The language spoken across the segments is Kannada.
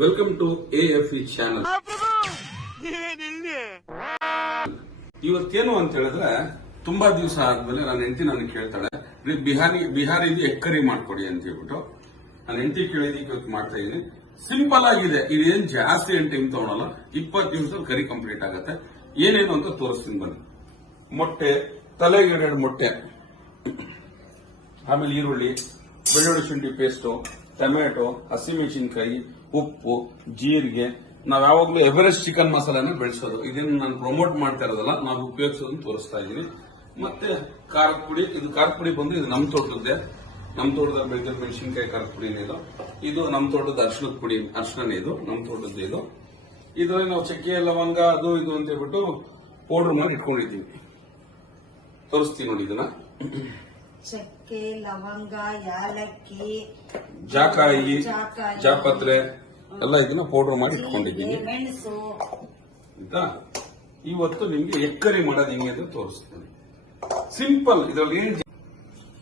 Welcome to AFE channel. ಇವತ್ತೇನು ಅಂತ ಹೇಳಿದ್ರೆ ತುಂಬಾ ದಿವಸ ಆದ್ಮೇಲೆ ನನ್ನ ಹೆಂಡತಿ ನನಗೆ ಕೇಳ್ತಾಳೆ, ಬಿಹಾರಿದು ಎಗ್ ಕರಿ ಮಾಡ್ಕೊಡಿ ಅಂತ ಹೇಳ್ಬಿಟ್ಟು ನನ್ನ ಹೆಂಡತಿ ಕೇಳಿದಕ್ಕೆ ಇವತ್ತು ಮಾಡ್ತಾ ಇದೀನಿ. ಸಿಂಪಲ್ ಆಗಿದೆ, ಇದೇನ್ ಜಾಸ್ತಿ ಏನ್ ಟೈಮ್ ತಗೊಳಲ್ಲ, 20 ನಿಮಿಷದಲ್ಲಿ ಕರಿ ಕಂಪ್ಲೀಟ್ ಆಗುತ್ತೆ. ಏನೇನು ಅಂತ ತೋರಿಸ್ತೀನಿ ಬನ್ನಿ. ಮೊಟ್ಟೆ, ತಲೆಗೆ 2 ಮೊಟ್ಟೆ, ಆಮೇಲೆ ಈರುಳ್ಳಿ, ಬೆಳ್ಳುಳ್ಳಿ ಶುಂಠಿ ಪೇಸ್ಟು, ಟೊಮೆಟೊ, ಹಸಿಮೆಣಸಿನಕಾಯಿ, ಉಪ್ಪು, ಜೀರಿಗೆ. ನಾವ್ ಯಾವಾಗ್ಲೂ ಎವರೆಸ್ಟ್ ಚಿಕನ್ ಮಸಾಲಾನ ಬೆಳೆಸೋದು. ಇದನ್ನು ನಾನು ಪ್ರಮೋಟ್ ಮಾಡ್ತಾ ಇರೋದಲ್ಲ, ನಾವು ಉಪಯೋಗಿಸೋದನ್ನ ತೋರಿಸ್ತಾ ಇದೀನಿ. ಮತ್ತೆ ಖಾರದ ಪುಡಿ, ಇದು ಖಾರದ ಪುಡಿ ಬಂದು ಇದು ನಮ್ ತೋಟದ್ದೇ, ನಮ್ ತೋಟದಲ್ಲಿ ಬೆಳೆದ ಮೆಣಸಿನಕಾಯಿ ಖಾರದ ಪುಡಿನೇ ಇದು ನಮ್ ತೋಟದ ಅರ್ಶನದ ಪುಡಿ, ಅರ್ಶನೇ ಇದು ನಮ್ ತೋಟದ್ದು. ಇದರಲ್ಲಿ ನಾವು ಚಕ್ಕೆ, ಲವಂಗ, ಅದು ಇದು ಅಂತ ಹೇಳ್ಬಿಟ್ಟು ಪೌಡರ್ ಮಾಡಿ ಇಟ್ಕೊಂಡಿದ್ದೀವಿ. ತೋರಿಸ್ತೀವಿ ನೋಡಿ ಇದನ್ನ. ಚಕ್ಕೆ, ಲವಂಗ, ಯಾಲಕ್ಕಿ, ಜಾಕಾಯಿ, ಜಾಪತ್ರೆ ಎಲ್ಲ ಇದನ್ನ ಪೌಡರ್ ಮಾಡಿ ಇಟ್ಕೊಂಡಿದ್ದೀನಿ. ಮೆಣಸು. ಇವತ್ತು ನಿಮ್ಗೆ ಎಗ್ ಕರಿ ಮಾಡೋದು ಹೆಂಗೆ ಅಂತ ತೋರಿಸ್ತೀನಿ. ಸಿಂಪಲ್, ಇದರಲ್ಲಿ ಏನ್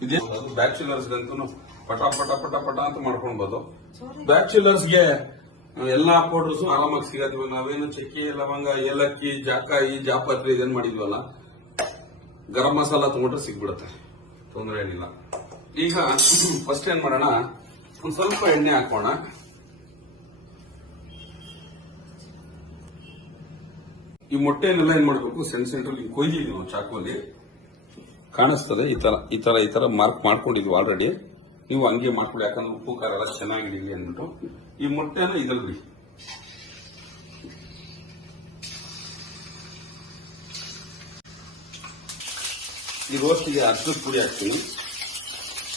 ಇದೆ, ಬ್ಯಾಚುಲರ್ಸ್ ಗಂತೂ ಪಟ ಪಟ ಪಟ ಪಟ ಅಂತ ಮಾಡ್ಕೊಳ್ಬಹುದು. ಬ್ಯಾಚುಲರ್ಸ್ಗೆ ಎಲ್ಲಾ ಪೌಡರ್ಸ್ ಆರಾಮಾಗಿ ಸಿಗತ್ತೀವಿ. ನಾವೇನು ಚಕ್ಕೆ, ಲವಂಗ, ಏಲಕ್ಕಿ, ಜಾಕಾಯಿ, ಜಾಪತ್ರೆ ಇದೇನ್ ಮಾಡಿದ್ವಲ್ಲ, ಗರಂ ಮಸಾಲ ತಗೊಂಡ್ರೆ ಸಿಗ್ಬಿಡುತ್ತೆ, ತೊಂದರೆ ಏನಿಲ್ಲ. ಈಗ ಫಸ್ಟ್ ಏನ್ ಮಾಡೋಣ, ಒಂದ್ ಸ್ವಲ್ಪ ಎಣ್ಣೆ ಹಾಕೋಣ. ಈ ಮೊಟ್ಟೆನೆಲ್ಲ ಏನ್ ಮಾಡ್ಬೇಕು, ಸೆಂಟ್ರಲ್ಲಿ ಕೊಯ್ದಿದ್ವಿ ನಾವು ಚಾಕುವಲ್ಲಿ, ಕಾಣಿಸ್ತದೆ. ಈ ತರ ಮಾರ್ಕ್ ಮಾಡ್ಕೊಂಡಿದ್ವಿ ಆಲ್ರೆಡಿ. ನೀವು ಹಂಗೆ ಮಾಡ್ಕೊಳ್ಳಿ, ಯಾಕಂದ್ರೆ ಉಪ್ಪು ಖಾರ ಎಲ್ಲ ಚೆನ್ನಾಗಿಡಲಿ ಅಂದ್ಬಿಟ್ಟು. ಈ ಮೊಟ್ಟೆನ ಇದ್ರಲ್ಲಿ ಈ ರೋಸ್ಟಿಗೆ ಅರ್ಶಿನದ ಪುಡಿ ಹಾಕ್ತೀನಿ.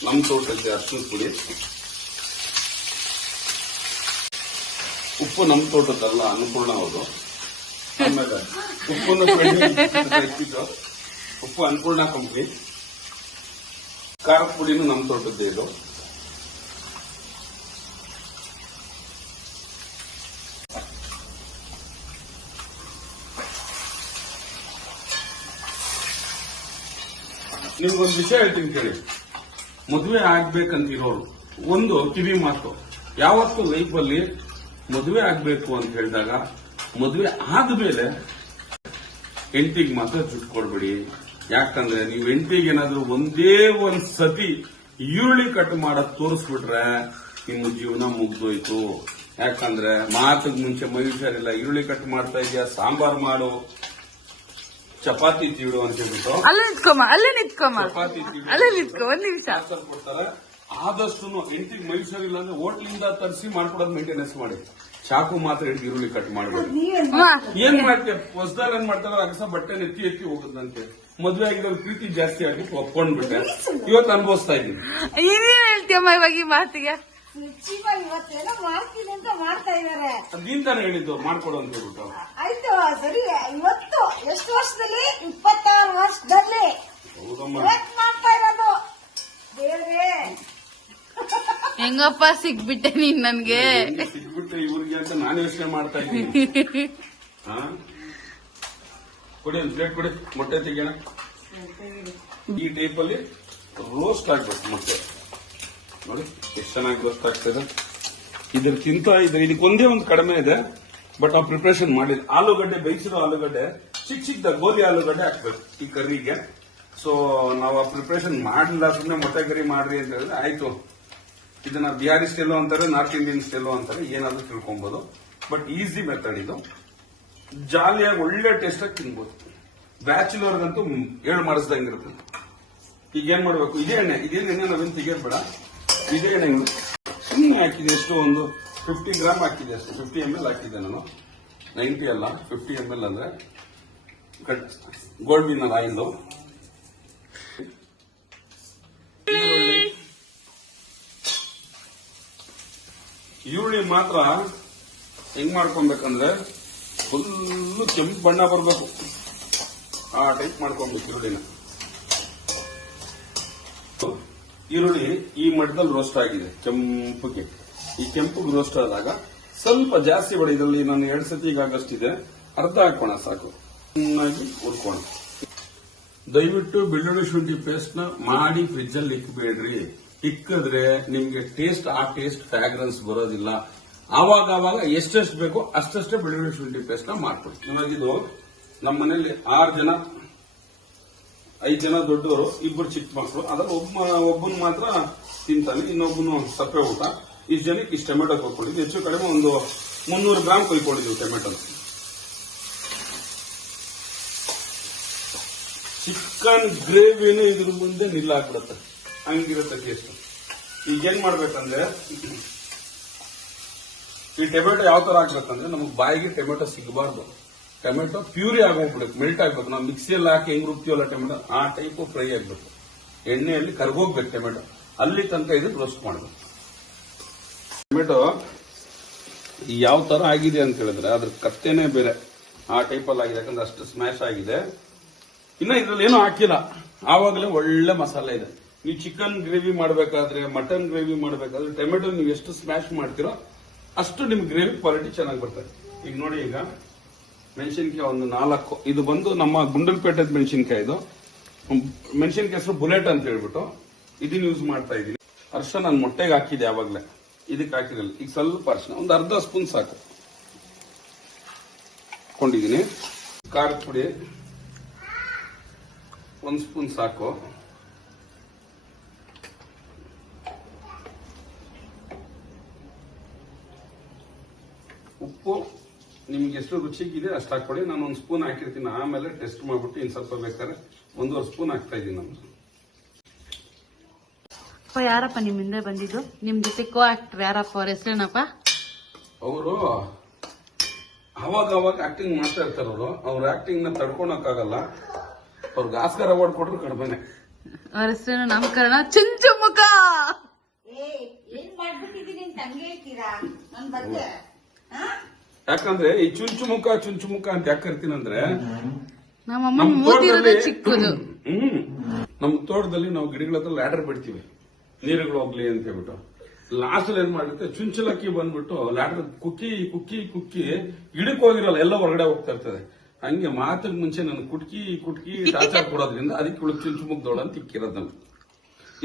ನಮ್ ತೋಟಕ್ಕೆ ಅರ್ಶಿನದ ಪುಡಿ, ಉಪ್ಪು ನಮ್ ತೋಟದ್ದಲ್ಲ, ಅನ್ನಪೂರ್ಣ ಹೌದು. ಆಮೇಲೆ ಉಪ್ಪು ಅನ್ನಪೂರ್ಣ ಕಂಪ್ನಿ. ಖಾರದ ಪುಡಿನೂ ನಮ್ ತೋಟದ್ದೇ ಇದು. ನಿಮ್ಗೊಂದು ವಿಷಯ ಹೇಳ್ತೀನಿ ಕೇಳಿ. ಮದುವೆ ಆಗ್ಬೇಕಂತಿರೋರು ಒಂದು ಕಿವಿ ಮಾತು, ಯಾವತ್ತು ಲೈಫ್ ಅಲ್ಲಿ ಮದುವೆ ಆಗ್ಬೇಕು ಅಂತ ಹೇಳಿದಾಗ, ಮದುವೆ ಆದ್ಮೇಲೆ ಹೆಂಡತಿಗೆ ಮಾತ್ರ ಜುಟ್ಟು ಕೊಡ್ಬೇಡಿ. ಯಾಕಂದ್ರೆ ನೀವು ಹೆಂಡತಿಗೆ ಏನಾದ್ರೂ ಒಂದೇ ಒಂದ್ ಸತಿ ಈರುಳ್ಳಿ ಕಟ್ ಮಾಡಕ್ ತೋರಿಸ್ಬಿಟ್ರೆ ನಿಮ್ಮ ಜೀವನ ಮುಗ್ದೋಯ್ತು. ಯಾಕಂದ್ರೆ ಮಾತಿಗೆ ಮುಂಚೆ ಮೈ ಹುಷಾರಿಲ್ಲ, ಈರುಳ್ಳಿ ಕಟ್ ಮಾಡ್ತಾ ಇದೆಯಾ, ಸಾಂಬಾರ್ ಮಾಡು, ಚಪಾತಿ ತೀಡು ಅಂತ ಹೇಳ್ಬಿಟ್ಟು ಚಪಾತಿ ಕೊಡ್ತಾರೆ. ಆದಷ್ಟು ಹೆಂಡತಿಗೆ ಮೈ ಹುಷಾರಿಲ್ಲ ಅಂದ್ರೆ ಹೋಟ್ಲಿಂದ ತರಿಸಿ ಮಾಡ್ಕೊಡೋದು ಮೇಂಟೆನೆನ್ಸ್ ಮಾಡಿ. ಚಾಕು ಮಾತ್ರ ಹಿಡಿದು ಈರುಳ್ಳಿ ಕಟ್ ಮಾಡಬೇಡಿ. ಏನ್ ಮಾಡ್ತೀವಿ, ಹೊಸದಾರ ಏನ್ ಮಾಡ್ತಾರ, ಅಗಸ ಬಟ್ಟೆ ಎತ್ತಿ ಹೋಗುದಂತೆ. ಮದುವೆ ಆಗಿದ್ರೆ ಪ್ರೀತಿ ಜಾಸ್ತಿ ಆಗಿತ್ತು, ಒಪ್ಕೊಂಡ್ಬಿಟ್ಟೆ. ಇವತ್ತು ಅನುಭವಿಸ್ತಾ ಇದ್ದೀನಿ. ಇವತ್ತೇನೋ ಮಾಡ್ತೀನಿ ಅಂತ ಮಾಡ್ತಾ ಇದಾರೆ. ಅದೀನ್ ತಾನೇ ಹೇಳಿದ್ದು ಮಾಡ್ಕೊಡು ಅಂತ ಹೇಳ್ಬಿಟ್ಟು. ಆಯ್ತು ಸರಿ, ಇವತ್ತು ಎಷ್ಟು ವರ್ಷದಲ್ಲಿ? 26 ವರ್ಷದಲ್ಲಿ ಮಾಡ್ತಾ ಇರೋದು. ದೇವ್ರೇ, ಹೆಂಗಪ್ಪ ಸಿಗ್ಬಿಟ್ಟೆ ನೀನ್ ನನ್ಗೆ? ಸಿಗ್ಬಿಟ್ಟೆ ಇವ್ರಿಗೆ ಅಂತ ನಾನು ಯೋಚನೆ ಮಾಡ್ತಾ ಇದ್ದೀನಿ. ಕೊಡಿ, ಒಂದು ಪ್ಲೇಟ್ ಕೊಡಿ, ಮೊಟ್ಟೆ ತೆಗಿಯೋಣ. ಈ ಟೈಪ್ ಅಲ್ಲಿ ರೋಸ್ಟ್ ಆಗ್ಬೇಕು ಮೊಟ್ಟೆ. ನೋಡಿ ಎಷ್ಟು ಚೆನ್ನಾಗಿ ರೋಸ್ಟ್ ಆಗ್ತದೆ. ಇದಕ್ಕೊಂದೇ ಒಂದು ಕಡಿಮೆ ಇದೆ, ಬಟ್ ನಾವು ಪ್ರಿಪರೇಷನ್ ಮಾಡಿದ್ವಿ. ಆಲೂಗಡ್ಡೆ, ಬೇಯಿಸಿರೋ ಆಲೂಗಡ್ಡೆ, ಚಿಕ್ಕ ಗೋಧಿ ಆಲೂಗಡ್ಡೆ ಹಾಕ್ಬೇಕು ಈ ಕರ್ರಿಗೆ. ಸೊ ನಾವು ಆ ಪ್ರಿಪರೇಷನ್ ಮಾಡಲಿಲ್ಲ, ಸುಮ್ಮನೆ ಮೊಟ್ಟೆ ಕರಿ ಮಾಡ್ರಿ ಅಂತ ಹೇಳಿದ್ರೆ ಆಯ್ತು. ಇದನ್ನ ಬಿಹಾರಿ ಸ್ಟೈಲು ಅಂತಾರೆ, ನಾರ್ತ್ ಇಂಡಿಯನ್ ಸ್ಟೈಲು ಅಂತಾರೆ, ಏನಾದ್ರೂ ತಿಳ್ಕೊಬಹುದು. ಬಟ್ ಈಸಿ ಮೆಥಡ್ ಇದು, ಜಾಲಿಯಾಗಿ ಒಳ್ಳೆ ಟೇಸ್ಟ್ ಆಗಿ ತಿನ್ಬೋದು. ಬ್ಯಾಚುಲರ್ಗಂತೂ 7 ಮಾಡಿಸ್ದಂಗಿರುತ್ತೆ. ಈಗ ಏನ್ ಮಾಡ್ಬೇಕು, ಇದೇ ಎಣ್ಣೆ ನಾವೇನು ತೆಗಿಯೋದ್ ಬೇಡ. ಇದೇ ಎಣ್ಣೆ ಸುಮ್ಮನೆ ಹಾಕಿದೆ, ಎಷ್ಟು ಒಂದು 50 ಗ್ರಾಮ್ ಹಾಕಿದೆ, ಅಷ್ಟು 50 ml ಹಾಕಿದ್ದೆ ನಾನು. 90 ಅಲ್ಲ, 50 ml ಅಂದ್ರೆ ಗೋಲ್ಡ್ ವಿನ್ನರ್ ಆಯಿಲ್. ಈರುಳ್ಳಿ ಮಾತ್ರ ಹೆಂಗ್ ಮಾಡ್ಕೊಬೇಕಂದ್ರೆ ಫುಲ್ಲು ಕೆಂಪು ಬಣ್ಣ ಬರಬೇಕು, ಆ ಟೈಪ್ ಮಾಡ್ಕೊಬೇಕು ಈರುಳ್ಳಿನ. ಈರುಳ್ಳಿ ಈ ಮಟ್ಟದಲ್ಲಿ ರೋಸ್ಟ್ ಆಗಿದೆ ಕೆಂಪಗೆ. ಈ ಕೆಂಪಗೆ ರೋಸ್ಟ್ ಆದಾಗ ಸ್ವಲ್ಪ ಜಾಸ್ತಿ ಬೇಡ, ಇದರಲ್ಲಿ ನಾನು 2 ಸತಿಗೆ ಆಗಷ್ಟಿದೆ, ಅರ್ಧ ಹಾಕೋಣ ಸಾಕು. ಚೆನ್ನಾಗಿ ಹುರ್ಕೋಣ. ದಯವಿಟ್ಟು ಬೆಳ್ಳುಳ್ಳಿ ಶುಂಠಿ ಪೇಸ್ಟ್ ನ ಮಾಡಿ ಫ್ರಿಜ್ ಅಲ್ಲಿ ಇಕ್ಕಬೇಡ್ರಿ. ಇಕ್ಕಿದ್ರೆ ನಿಮ್ಗೆ ಟೇಸ್ಟ್ ಫ್ರಾಗ್ರೆನ್ಸ್ ಬರೋದಿಲ್ಲ. ಆವಾಗ ಎಷ್ಟೆಷ್ಟು ಬೇಕೋ ಅಷ್ಟಷ್ಟೇ ಬೆಳ್ಳುಳ್ಳಿ ಶುಂಠಿ ಪೇಸ್ಟ್ ನ ಮಾಡ್ಕೊಡ್ತೀವಿ. ಇವಾಗ ಇದು ನಮ್ಮ ಮನೇಲಿ 6 ಜನ, 5 ಜನ ದೊಡ್ಡವರು, 2 ಚಿಕ್ಕ ಮಕ್ಕಳು. ಅದ್ರಲ್ಲಿ ಒಬ್ಬನ ಮಾತ್ರ ತಿಂತಾನೆ, ಇನ್ನೊಬ್ಬನು ಸಪ್ಪೆ ಊಟ. ಇಷ್ಟು ಜನಕ್ಕೆ ಇಷ್ಟು ಟೊಮೆಟೊ ಕೊಯ್ಕೊಂಡಿದ್ವಿ. ಹೆಚ್ಚು ಕಡಿಮೆ ಒಂದು 300 ಗ್ರಾಮ್ ಕೊಯ್ಕೊಂಡಿದ್ವಿ ಟೊಮೆಟೊ. ಚಿಕನ್ ಗ್ರೇವಿನೂ ಇದ್ರ ಮುಂದೆ ನಿಲ್ಲಾಕ್ಬಿಡುತ್ತೆ, ಹಂಗಿರುತ್ತೆ ಟೇಸ್ಟ್. ಈಗೇನ್ ಮಾಡ್ಬೇಕಂದ್ರೆ, ಈ ಟೊಮೆಟೊ ಯಾವ ತರ ಹಾಕ್ಬೇಕಂದ್ರೆ, ನಮಗೆ ಬಾಯಿಗೆ ಟೊಮೆಟೊ ಸಿಗಬಾರ್ದು. ಟೊಮೆಟೊ ಪ್ಯೂರಿ ಆಗೋಗ್ಬಿಡುತ್ತೆ, ಮೆಲ್ಟ್ ಆಗ್ಬೇಕು. ನಾವು ಮಿಕ್ಸಿಯಲ್ಲಿ ಹಾಕಿ ಹೆಂಗ್ ರುಬ್ತೀವಲ್ಲ ಟೊಮೆಟೊ, ಆ ಟೈಪ್ ಫ್ರೈ ಆಗ್ಬೇಕು. ಎಣ್ಣೆಯಲ್ಲಿ ಕರ್ಗೋಗ್ಬೇಕು ಟೊಮೆಟೊ, ಅಲ್ಲಿ ತನಕ ಇದನ್ನ ರೋಸ್ಟ್ ಮಾಡಬೇಕು. ಟೊಮೆಟೊ ಯಾವ ತರ ಆಗಿದೆ ಅಂತ ಹೇಳಿದ್ರೆ ಅದ್ರ ಕತ್ತೆನೇ ಬೇರೆ, ಆ ಟೈಪಲ್ಲಿ ಆಗಿದೆ. ಯಾಕಂದ್ರೆ ಅಷ್ಟು ಸ್ಮ್ಯಾಶ್ ಆಗಿದೆ. ಇನ್ನ ಇದ್ರಲ್ಲಿ ಏನೂ ಹಾಕಿಲ್ಲ, ಆವಾಗಲೇ ಒಳ್ಳೆ ಮಸಾಲೆ ಇದೆ. ನೀವು ಚಿಕನ್ ಗ್ರೇವಿ ಮಾಡಬೇಕಾದ್ರೆ, ಮಟನ್ ಗ್ರೇವಿ ಮಾಡಬೇಕಾದ್ರೆ ಟೊಮೆಟೊ ನೀವು ಎಷ್ಟು ಸ್ಮ್ಯಾಶ್ ಮಾಡ್ತೀರೋ ಅಷ್ಟು ನಿಮ್ ಗ್ರೇವಿ ಕ್ವಾಲಿಟಿ ಚೆನ್ನಾಗಿ ಬರ್ತದೆ. ಈಗ ನೋಡಿ, ಈಗ ಮೆಣಸಿನ್ಕಾಯಿ ಒಂದು 4, ಇದು ಬಂದು ನಮ್ಮ ಗುಂಡಲ್ಪೇಟೆದ ಮೆಣಸಿನ್ಕಾಯಿ. ಇದು ಮೆಣಸಿನ್ಕಾಯಿ ಹೆಸರು ಬುಲೆಟ್ ಅಂತ ಹೇಳ್ಬಿಟ್ಟು ಇದನ್ನ ಯೂಸ್ ಮಾಡ್ತಾ ಇದ್ದೀನಿ. ಅರ್ಶನ ನಾನು ಮೊಟ್ಟೆಗೆ ಹಾಕಿದೆ ಯಾವಾಗಲೇ, ಇದಕ್ಕೆ ಹಾಕಿರಲಿಲ್ಲ. ಈಗ ಸ್ವಲ್ಪ ಅರ್ಶನ ಒಂದು ಅರ್ಧ ಸ್ಪೂನ್ ಸಾಕು ಹಾಕೊಂಡಿದ್ದೀನಿ. ಖಾರದ ಪುಡಿ 1 ಸ್ಪೂನ್ ಸಾಕು. ಉಪ್ಪು ನಿಮ್ಗೆ ಎಷ್ಟು ರುಚಿಗಿದೆ ಅಷ್ಟು ಹಾಕೊಳ್ಳಿ. ನಾನು 1 ಸ್ಪೂನ್ ಹಾಕಿರ್ತೀನಿ, ಆಮೇಲೆ ಟೆಸ್ಟ್ ಮಾಡ್ಬಿಟ್ಟು ಇನ್ನು ಸ್ವಲ್ಪ ಬೇಕಾದ್ರೆ 1.5 ಸ್ಪೂನ್ ಹಾಕ್ತಾ ಇದ್ದೀನಿ ನಾನು. ಯಾರಪ್ಪ ನಿಮ್ ಹಿಂದೆ ಬಂದಿದ್ದು? ನಿಮ್ ಜೊತೆ ಕೋ ಆಕ್ಟರ್ ಯಾರಪ್ಪ? ಅವ್ರ ಹೆಸರೇನಪ್ಪ? ಅವರು ಅವಾಗ ಆಕ್ಟಿಂಗ್ ಮಾಡ್ತಾ ಇರ್ತಾರ. ಅವ್ರ ಆಕ್ಟಿಂಗ್ ನ ತಡ್ಕೊಳಕ್ಕಾಗಲ್ಲ. ಅವ್ರಿಗೆ ಆಸ್ಕರ್ ಅವಾರ್ಡ್ ಕೊಟ್ರು ಕಡಿಮೆನೆ. ಅವ್ರ ಹೆಸರೇನು? ನಾಮಕರಣ ಚುಂಚುಮುಖ. ಏನ್ ಮಾಡ್ಬಿಟ್ಟಿದೀನಿ ಅಂತ ಹಂಗೆ ಹೇಳ್ತೀರಾ ನನ್ ಬಗ್ಗೆ? ಯಾಕಂದ್ರೆ ಈ ಚುಂಚುಮುಖ ಅಂತ ಯಾಕೆ ಕರಿತೀನಂದ್ರೆ, ನಮ್ಮಮ್ಮ ಮೂತಿರೋದೇ ಚಿಕ್ಕದು. ನಮ್ಮ ತೋಟದಲ್ಲಿ ನಾವು ಗಿಡಗಳ ಹತ್ರ ಲ್ಯಾಡರ್ ಬಿಡ್ತೀವಿ, ನೀರುಗಳು ಹೋಗ್ಲಿ ಅಂತ ಹೇಳ್ಬಿಟ್ಟು. ಲಾಸ್ಟ್ ಏನ್ ಮಾಡುತ್ತೆ, ಚುಂಚಲಕ್ಕಿ ಬಂದ್ಬಿಟ್ಟು ಲ್ಯಾಡರ್ ಕುಕ್ಕಿ ಗಿಡಕ್ಕೆ ಹೋಗಿರಲ್ಲ, ಎಲ್ಲ ಹೊರಗಡೆ ಹೋಗ್ತಾ ಇರ್ತದೆ. ಹಂಗೆ ಮಾತಿಗೆ ಮುಂಚೆ ನಾನು ಕುಟ್ಕಿ ಟಾಚರ್ ಕೊಡೋದ್ರಿಂದ ಅದಕ್ಕೆ ಉಳಿದು ಚುಂಚುಮುಖದೋಳ ಅಂತ ಇಕ್ಕಿರೋದು.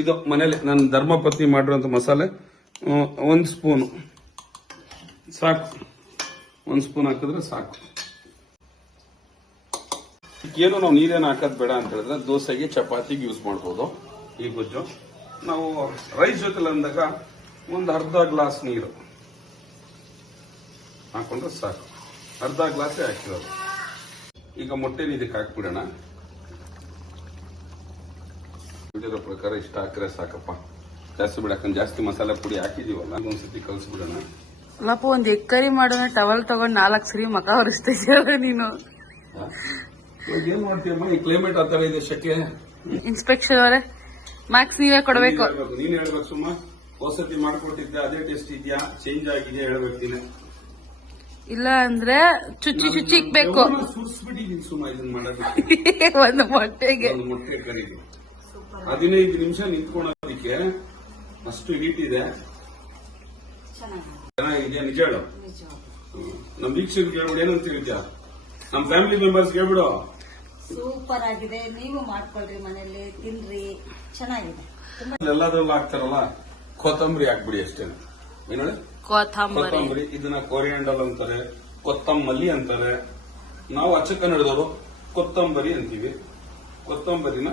ಇದು ಮನೇಲಿ ನನ್ನ ಧರ್ಮಪತ್ನಿ ಮಾಡಿರುವಂತ ಮಸಾಲೆ 1 ಸ್ಪೂನು ಸಾಕು. 1 ಸ್ಪೂನ್ ಹಾಕಿದ್ರೆ ಸಾಕು. ಏನು ನಾವು ನೀರೇನು ಹಾಕೋದ್ ಬೇಡ ಅಂತ ಹೇಳಿದ್ರೆ ದೋಸೆಗೆ ಚಪಾತಿಗೆ ಯೂಸ್ ಮಾಡ್ಬೋದು ಈ ಗೊಜ್ಜು. ನಾವು ರೈಸ್ ಜೊತೆ ಅಂದಾಗ ಒಂದು ಅರ್ಧ ಗ್ಲಾಸ್ ನೀರು ಹಾಕೊಂಡ್ರೆ ಸಾಕು. ಅರ್ಧ ಗ್ಲಾಸೇ ಹಾಕಿರೋದು. ಈಗ ಮೊಟ್ಟೆನ ಇದಕ್ಕೆ ಹಾಕ್ಬಿಡೋಣ. ಇದಿರೋ ಪ್ರಕಾರ ಇಷ್ಟ ಹಾಕಿದ್ರೆ ಸಾಕಪ್ಪ, ಜಾಸ್ತಿ ಬಿಡಕಂದ್ರೆ ಜಾಸ್ತಿ ಮಸಾಲೆ ಪುಡಿ ಹಾಕಿದೀವಲ್ಲ, ಒಂದ್ಸತಿ ಕಲ್ಸ್ಬಿಡೋಣ. ಅಲ್ಲಪ್ಪ, ಒಂದ್ ಎಗ್ ಕರಿ ಮಾಡೋಣ ಟವಲ್ ತಗೊಂಡ್ 4 ಸರಿ ಮಕ ಹೊರಿಸ್ತಾ ಇದೆಯಲ್ಲ ನೀನು. ಇವಾಗ ಏನ್ ಮಾಡ್ತೀಯಮ್ಮ, ಈ ಕ್ಲೈಮೇಟ್ ಆ ತರ ಇದೆ, ಶೆಕೆ. ಇನ್ಸ್ಪೆಕ್ಷನ್ ಅವರೇ ಮ್ಯಾಕ್ಸ್ ನೀವೇ ಕೊಡ್ಬೇಕು. ನೀನ್ ಹೇಳ್ಬೇಕು ಸುಮ್ಮ. ಹೊಸತಿ ಮಾಡ್ಕೊಟ್ಟಿದ್ದೆ, ಅದೇ ಟೇಸ್ಟ್ ಇದೆಯಾ, ಚೇಂಜ್ ಆಗಿದೆ ಹೇಳ್ಬೇಕು. ಇಲ್ಲ ಅಂದ್ರೆ ಚುಚ್ಚಿ ಇಕ್ಬೇಕು. ಸುರಿಸ್ಬಿಟ್ಟಿದ್ದೀನಿ ಸುಮ್ಮ ಇದನ್ನ ಮಾಡೋದಕ್ಕೆ. ಒಂದು ಮೊಟ್ಟೆಗೆ ಮೊಟ್ಟೆ ಕರಿದು 15 ನಿಮಿಷ ನಿಂತ್ಕೊಳೋದಕ್ಕೆ ಅಷ್ಟು ಹೀಟ್ ಇದೆ. ಚೆನ್ನಾಗಿದೆ, ನಿಜ ಹೇಳು. ನಮ್ ವೀಕ್ಷಕರಿಗೆ ಹೇಳ್ಬಿಡು, ಏನಂತ ಹೇಳ್ತೀಯ? ನಮ್ ಫ್ಯಾಮಿಲಿ ಮೆಂಬರ್ಸ್ ಹೇಳ್ಬಿಡು. ಸೂಪರ್ ಆಗಿದೆ, ನೀವು ಮಾಡ್ಕೊಳ್ರಿ ಮನೇಲಿ, ತಿನ್ರಿ, ಚೆನ್ನಾಗಿದೆ. ಎಲ್ಲದ್ರಲ್ಲೂ ಹಾಕ್ತಾರಲ್ಲ, ಕೊತ್ತಂಬರಿ ಹಾಕ್ಬಿಡಿ ಅಷ್ಟೇ. ಏನು ಕೊತ್ತಂಬರಿ, ಇದನ್ನ ಕೊರಿಯಾಂಡಲ್ ಅಂತಾರೆ, ಕೊತ್ತಂಬಲ್ಲಿ ಅಂತಾರೆ. ನಾವು ಅಚ್ಚ ಕನ್ನಡದವರು ಕೊತ್ತಂಬರಿ ಅಂತೀವಿ. ಕೊತ್ತಂಬರಿನ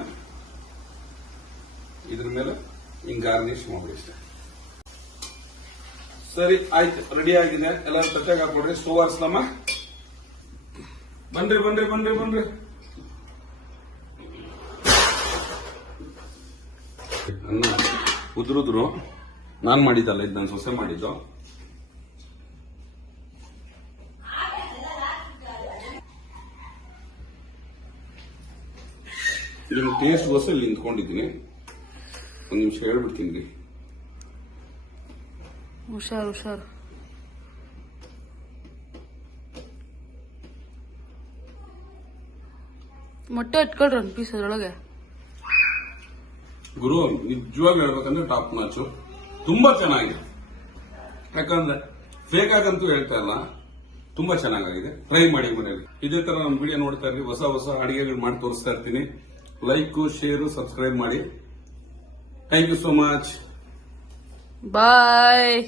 ಇದ್ರ ಮೇಲೆ ಹಿಂಗ್ ಗಾರ್ನಿಶ್ ಮಾಡಿ ಅಷ್ಟೇ. ಸರಿ ಆಯ್ತು, ರೆಡಿ ಆಗಿದೆ. ಎಲ್ಲರೂ ತಟ್ಟೆಗೆ ಹಾಕೊಡ್ರಿ. ಸ್ಟೋವ್ ಹಾರಿಸ್ಲಮ್ಮ. ಬನ್ರಿ. ಅನ್ನ ಉದುರುದ್ರು ನಾನ್ ಮಾಡಿದ್ದಲ್ಲ, ಇದು ನನ್ನ ಸೊಸೆ ಮಾಡಿದ್ದು. ಇದನ್ನು ಟೇಸ್ಟ್ಗೋಸ್ಕರ ಇಲ್ಲಿ ನಿಂತ್ಕೊಂಡಿದ್ದೀನಿ. 1 ನಿಮಿಷ ಹೇಳ್ಬಿಡ್ತೀನಿ. ಹುಷಾರು. ಮೊಟ್ಟೆ ಇಟ್ಕೊಳ್ರಿ 1 ಪೀಸ್ ಅದ್ರೊಳಗೆ. ಗುರು ನಿಜವಾಗಿ ಹೇಳ್ಬೇಕಂದ್ರೆ ಟಾಪ್ ನಾಚು, ತುಂಬಾ ಚೆನ್ನಾಗಿದೆ. ಯಾಕಂದ್ರೆ ಫೇಕ್ ಆಗಂತೂ ಹೇಳ್ತಾ ಇಲ್ಲ, ತುಂಬಾ ಚೆನ್ನಾಗಿದೆ. ಟ್ರೈ ಮಾಡಿ ಮನೆಯಲ್ಲಿ. ಇದೇ ತರ ನಮ್ಮ ವಿಡಿಯೋ ನೋಡ್ತಾ ಇರ್ರಿ, ಹೊಸ ಅಡಿಗೆಗಳು ಮಾಡಿ ತೋರಿಸ್ತಾ ಇರ್ತೀನಿ. ಲೈಕ್, ಶೇರ್, ಸಬ್ಸ್ಕ್ರೈಬ್ ಮಾಡಿ. Thank you so much. Bye.